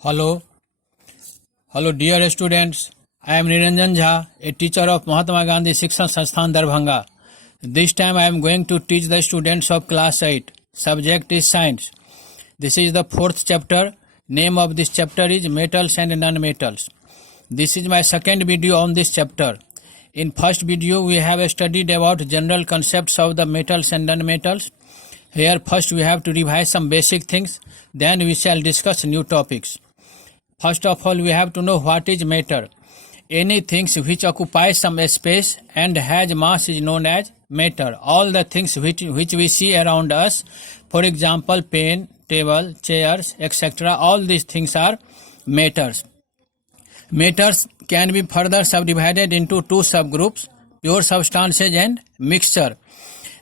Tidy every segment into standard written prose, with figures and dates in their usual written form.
Hello, hello dear students. I am Niranjan Jha, a teacher of Mahatma Gandhi Shikshan Sansthan Darbhanga. This time I am going to teach the students of class 8. Subject is science. This is the fourth chapter. Name of this chapter is metals and non-metals. This is my second video on this chapter. In first video we have studied about general concepts of the metals and non-metals. Here first we have to revise some basic things, then we shall discuss new topics. First of all, we have to know what is matter. Any things which occupy some space and has mass is known as matter. All the things which we see around us, for example, pen, table, chairs, etc., all these things are matters. Matters can be further subdivided into two subgroups, pure substances and mixture.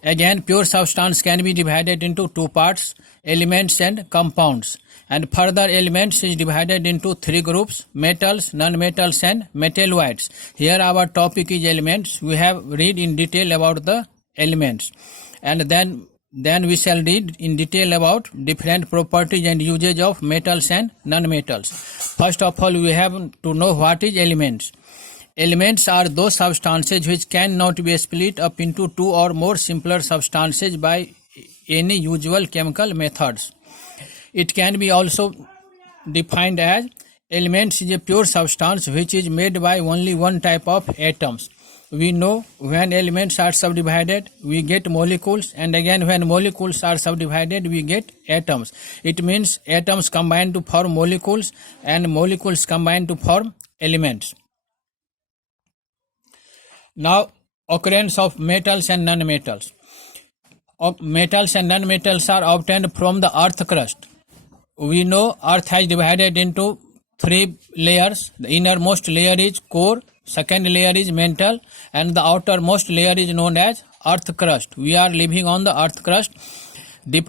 Again, pure substance can be divided into two parts, elements and compounds. And further elements is divided into three groups, metals, non-metals and metalloids. Here our topic is elements. We have read in detail about the elements. And then we shall read in detail about different properties and usage of metals and non-metals. First of all, we have to know what is elements. Elements are those substances which cannot be split up into two or more simpler substances by any usual chemical methods. It can be also defined as elements is a pure substance which is made by only one type of atoms. We know when elements are subdivided, we get molecules, and again when molecules are subdivided, we get atoms. It means atoms combine to form molecules and molecules combine to form elements. Now, occurrence of metals and non-metals. Metals and non-metals are obtained from the earth crust. We know earth has divided into three layers. The innermost layer is core, second layer is mantle, and the outermost layer is known as earth crust. We are living on the earth crust.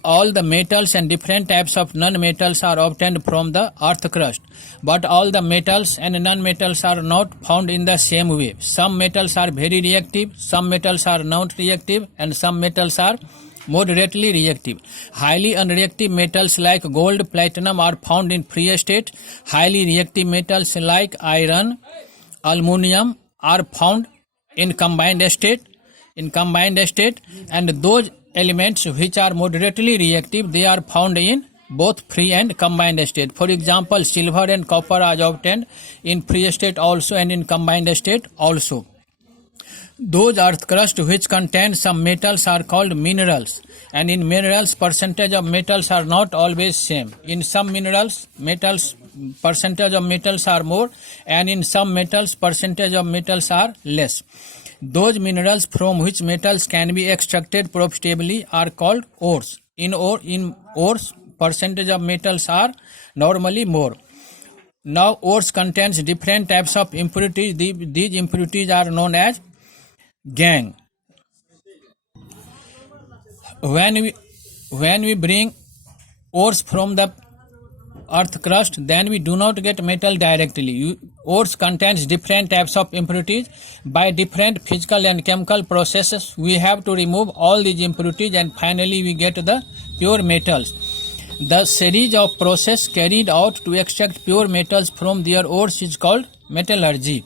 All the metals and different types of non-metals are obtained from the earth crust. But all the metals and non-metals are not found in the same way. Some metals are very reactive, some metals are not reactive, and some metals are moderately reactive. Highly unreactive metals like gold, platinum are found in free state. Highly reactive metals like iron, aluminum are found in combined state. And those elements which are moderately reactive, they are found in both free and combined state. For example, silver and copper are obtained in free state also and in combined state also. Those earth crust which contain some metals are called minerals, and in minerals percentage of metals are not always same. In some minerals percentage of metals are more, and in some metals percentage of metals are less. Those minerals from which metals can be extracted profitably are called ores. In ores, percentage of metals are normally more. Now, ores contains different types of impurities. These impurities are known as gangue. When we bring ores from the earth crust, then we do not get metal directly. Ores contains different types of impurities. By different physical and chemical processes, we have to remove all these impurities, and finally we get the pure metals. The series of process carried out to extract pure metals from their ores is called metallurgy.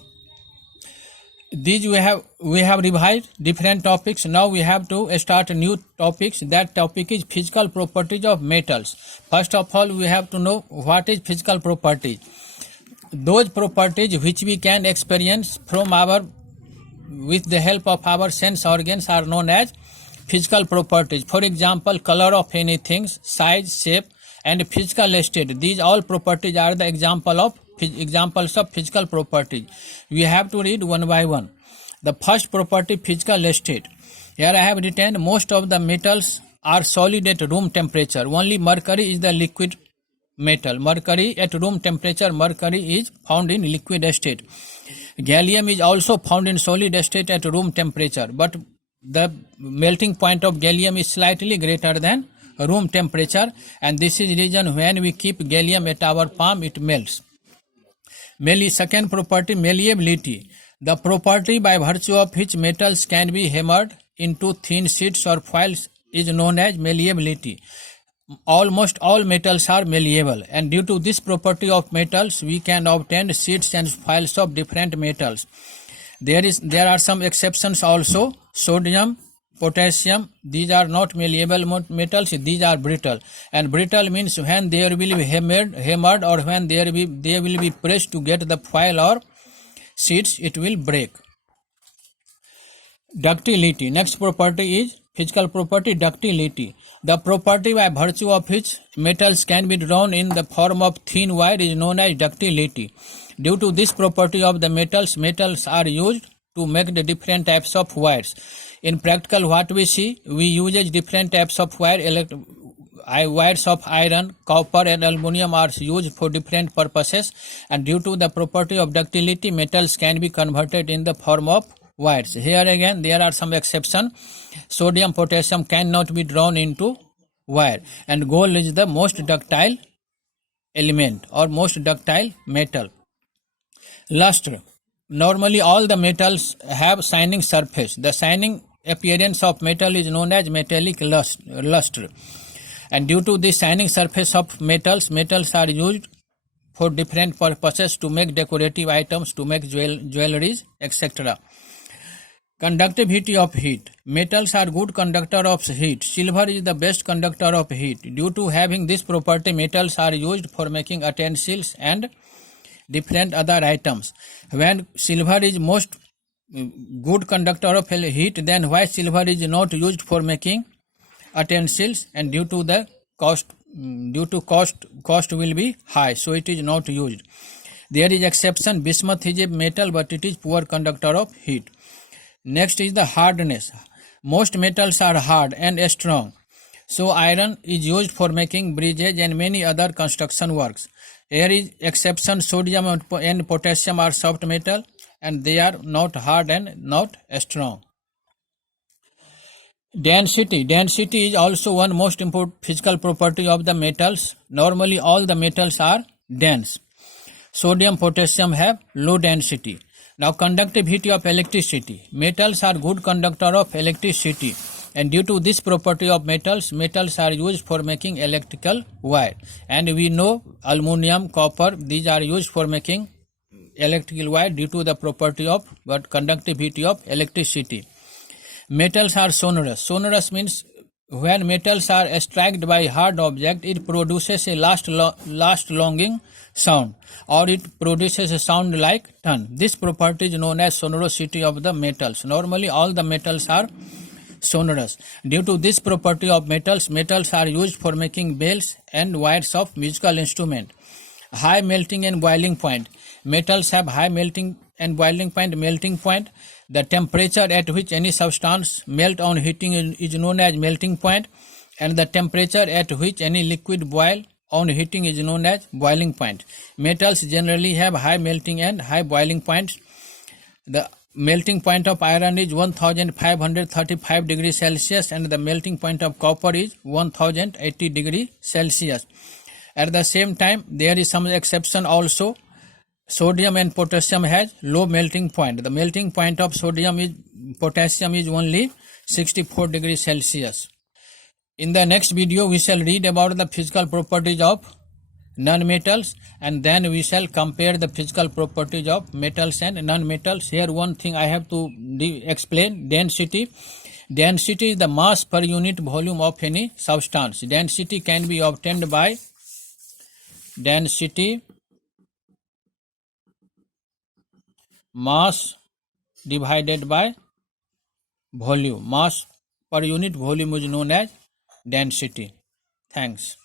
These we have revised different topics. Now we have to start new topics. That topic is physical properties of metals. First of all, we have to know what is physical properties. Those properties which we can experience with the help of our sense organs are known as physical properties. For example, color of anything, size, shape, and physical state. These all properties are the examples of physical properties. We have to read one by one. The first property, physical state. Here I have written most of the metals are solid at room temperature. Only mercury is the liquid metal. Mercury at room temperature, mercury is found in liquid state. Gallium is also found in solid state at room temperature, but the melting point of gallium is slightly greater than room temperature, and this is the reason when we keep gallium at our palm, it melts. Second property, malleability. The property by virtue of which metals can be hammered into thin sheets or foils is known as malleability. almost all metals are malleable, and due to this property of metals we can obtain sheets and files of different metals. There are some exceptions also. Sodium, potassium, these are not malleable metals, these are brittle, and brittle means when they will be hammered or when they will be pressed to get the foil or sheets, it will break. Ductility. Next property is physical property, ductility. The property by virtue of which metals can be drawn in the form of thin wire is known as ductility. Due to this property of the metals are used to make the different types of wires. In practical, what we see, we use different types of wires of iron, copper and aluminum are used for different purposes, and due to the property of ductility, metals can be converted in the form of wires. Here again there are some exceptions. Sodium, potassium cannot be drawn into wire, and gold is the most ductile element or most ductile metal. Luster. Normally all the metals have shining surface. The shining appearance of metal is known as metallic luster, and due to this shining surface of metals are used for different purposes, to make decorative items, to make jewelries, etc. Conductivity of heat. Metals are good conductor of heat. Silver is the best conductor of heat. Due to having this property, metals are used for making utensils and different other items. When silver is most good conductor of heat, then why silver is not used for making utensils? And due to the cost will be high, so it is not used. There is exception. Bismuth is a metal, but it is poor conductor of heat. Next is the hardness. Most metals are hard and strong, so iron is used for making bridges and many other construction works. Here is exception. Sodium and potassium are soft metal, and they are not hard and not strong. Density. Density is also one most important physical property of the metals. Normally all the metals are dense. Sodium, potassium have low density. Now, conductivity of electricity. Metals are good conductor of electricity, and due to this property of metals are used for making electrical wire, and we know aluminum, copper, these are used for making electrical wire due to the property of conductivity of electricity. Metals are sonorous. Sonorous means when metals are struck by hard object, it produces a last longing sound, or it produces a sound like ton. This property is known as sonorosity of the metals. Normally all the metals are sonorous. Due to this property of metals are used for making bells and wires of musical instrument. High melting and boiling point. Metals have high melting and boiling point. The temperature at which any substance melt on heating is known as melting point, and the temperature at which any liquid boil on heating is known as boiling point. Metals generally have high melting and high boiling points. The melting point of iron is 1535 degrees Celsius, and the melting point of copper is 1080 degrees Celsius. At the same time, there is some exception also. Sodium and potassium has low melting point. The melting point of potassium is only 64 degrees Celsius. In the next video, we shall read about the physical properties of non-metals, and then we shall compare the physical properties of metals and non-metals. Here one thing I have to explain: density. Density is the mass per unit volume of any substance. Density can be obtained by density mass divided by volume. Mass per unit volume is known as density. Thanks.